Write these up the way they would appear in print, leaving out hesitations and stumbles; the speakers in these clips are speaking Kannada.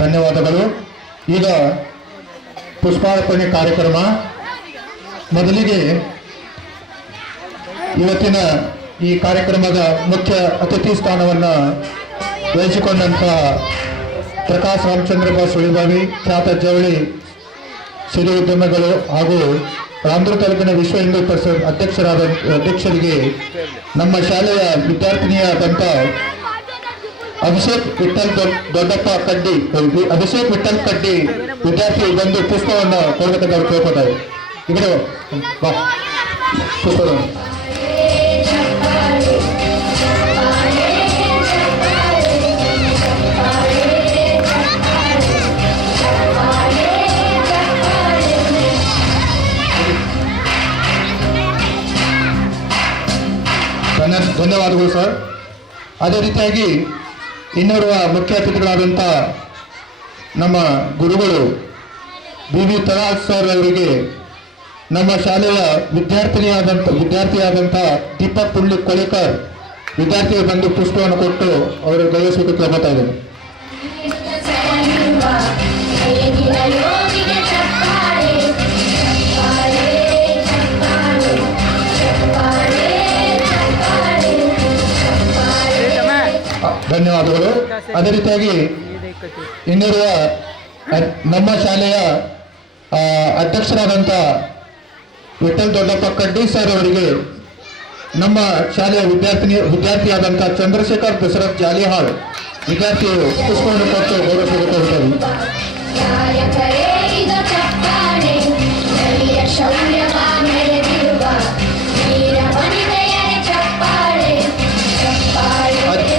ಧನ್ಯವಾದಗಳು. ಈಗ ಪುಷ್ಪಾರ್ಪಣೆ ಕಾರ್ಯಕ್ರಮ. ಮೊದಲಿಗೆ ಇವತ್ತಿನ ಈ ಕಾರ್ಯಕ್ರಮದ ಮುಖ್ಯ ಅತಿಥಿ ಸ್ಥಾನವನ್ನು ವಹಿಸಿಕೊಂಡಂತ ಪ್ರಕಾಶ್ ರಾಮಚಂದ್ರ ಬಾಸ್ ಸುಳಿಬಾವಿ, ಖ್ಯಾತ ಜವಳಿ ಸಿರಿ ಉದ್ಯಮಿಗಳು ಹಾಗೂ ರಾಮದುರ್ಗ ತಾಲೂಕಿನ ವಿಶ್ವ ಹಿಂದೂ ಪರಿಷತ್ ಅಧ್ಯಕ್ಷರಿಗೆ ನಮ್ಮ ಶಾಲೆಯ ವಿದ್ಯಾರ್ಥಿನಿಯಾದಂಥ ಅಭಿಷೇಕ್ ವಿಠಲ್ ದೊಡ್ಡಪ್ಪ ಕಡ್ಡಿ ವಿದ್ಯಾರ್ಥಿ ಬಂದು ಪುಷ್ಪವನ್ನು ಕೊಡಬೇಕಂತ ಅವ್ರು ಕೇಳ್ಕೊತಾರೆ. ഇവിടെ പുസ്തകം ಧನ್ಯವಾದಗಳು ಸರ್. ಅದೇ ರೀತಿಯಾಗಿ ಇನ್ನೋರ್ವ ಮುಖ್ಯ ಅತಿಥಿಗಳಾದಂಥ ನಮ್ಮ ಗುರುಗಳು ಬಿ ತರಾಜ್ ಸರ್ ಅವರಿಗೆ ನಮ್ಮ ಶಾಲೆಯ ವಿದ್ಯಾರ್ಥಿಯಾದಂಥ ದೀಪಕ್ ಪುಂಡ್ಲಿ ಕೊಳೇಕರ್ ವಿದ್ಯಾರ್ಥಿಗೆ ಬಂದು ಪುಷ್ಪವನ್ನು ಕೊಟ್ಟು ಅವರು ಗೌರವಿಸಬೇಕು ಕೇಳ್ತಾ ಇದ್ದಾರೆ. ಧನ್ಯವಾದಗಳು. ಅದೇ ರೀತಿಯಾಗಿ ಇನ್ನಿರುವ ನಮ್ಮ ಶಾಲೆಯ ಅಧ್ಯಕ್ಷರಾದಂಥ ವಿಠಲ್ ದೊಡ್ಡಪ್ಪ ಕಡ್ಡಿ ಸರ್ ಅವರಿಗೆ ನಮ್ಮ ಶಾಲೆಯ ವಿದ್ಯಾರ್ಥಿಯಾದಂಥ ಚಂದ್ರಶೇಖರ್ ದಶರಥ್ ಜಾಲಿಹಾಳ್ ವಿದ್ಯಾರ್ಥಿಯು ಪುಷ್ಪವನ್ನು ಕೊಟ್ಟು ಗೌರವಿಸಬೇಕಾಗುತ್ತದೆ.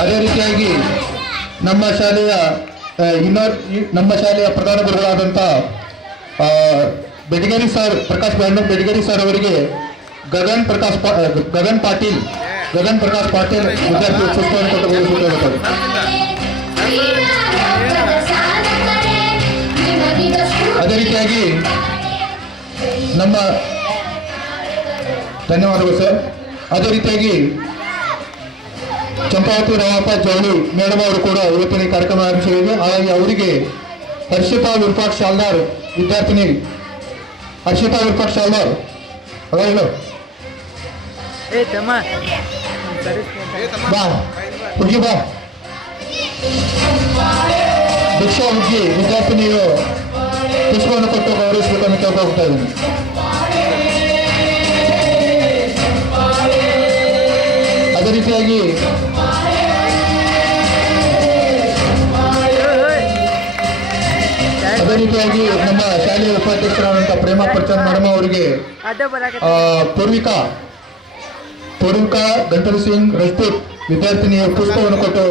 ಅದೇ ರೀತಿಯಾಗಿ ನಮ್ಮ ಶಾಲೆಯ ಪ್ರಧಾನ ಗುರುಗಳಾದಂಥ ಬೆಡಗೇರಿ ಸರ್ ಪ್ರಕಾಶ್ ಬೆಡಗೇರಿ ಸರ್ ಅವರಿಗೆ ಗಗನ್ ಪ್ರಕಾಶ್ ಪಾಟೀಲ್ ವಿದ್ಯಾರ್ಥಿ ಪುಷ್ಪವನ್ನು ಕೊಟ್ಟು ಗೌರವಿಸಬೇಕಾಗುತ್ತದೆ. ಅದೇ ರೀತಿಯಾಗಿ ನಮ್ಮ ಧನ್ಯವಾದಗಳು ಸರ್. ಅದೇ ರೀತಿಯಾಗಿ ಚಂಪಾವತಿ ರಾಮಪ್ಪ ಜವಳಿ ಮೇಡಮ್ ಅವರು ಕೂಡ ಇವತ್ತಿನ ಕಾರ್ಯಕ್ರಮ ಆರಂಭಿಸಿದೆ. ಹಾಗಾಗಿ ಅವರಿಗೆ ಹರ್ಷಿತಾ ವಿರೂಪಾಕ್ಷ ಶಾಲ್ದಾರ್ ವಿದ್ಯಾರ್ಥಿನಿ ಹರ್ಷಿತಾ ವಿರೂಪಾಕ್ಷ ಶಾಲ್ದಾರ್ ಬಾ ಹುಡುಗಿ ಬಾ ದೀಕ್ಷಾ ಹುಡುಗಿ ವಿದ್ಯಾರ್ಥಿನಿಯು ಪುಷ್ಪವನ್ನು ಕೊಟ್ಟು ಗೌರವಿಸಬೇಕನ್ನು ಕೇಳ್ತಾ ಇದ್ದೀನಿ. ಅದೇ ರೀತಿಯಾಗಿ ನಮ್ಮ ಶಾಲೆಯ ಉಪಾಧ್ಯಕ್ಷರಾದಂಥ ಪ್ರೇಮಾ ಪ್ರಚಂದ್ ಮೇಡಮ್ ಅವರಿಗೆ ಪೂರ್ವಿಕಾ ಗಂಟಲು ಸಿಂಗ್ ರಜಪೂತ್ ವಿದ್ಯಾರ್ಥಿನಿಯ ಪುಷ್ಪವನ್ನು ಕೊಟ್ಟು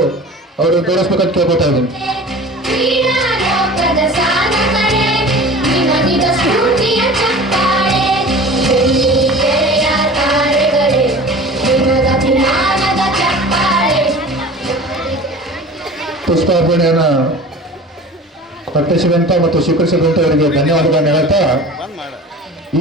ಅವರು ಗೌರವಿಸಬೇಕಂತ ಕೇಳ್ಕೊತಾ ಇದ್ದೀನಿ. ಪುಷ್ಪಾರ್ಪಣೆಯನ್ನು ಅರ್ಪಿಸಿದಂಥ ಮತ್ತು ಸ್ವೀಕರಿಸಿದಂಥ ಅವರಿಗೆ ಧನ್ಯವಾದಗಳನ್ನು ಹೇಳ್ತಾ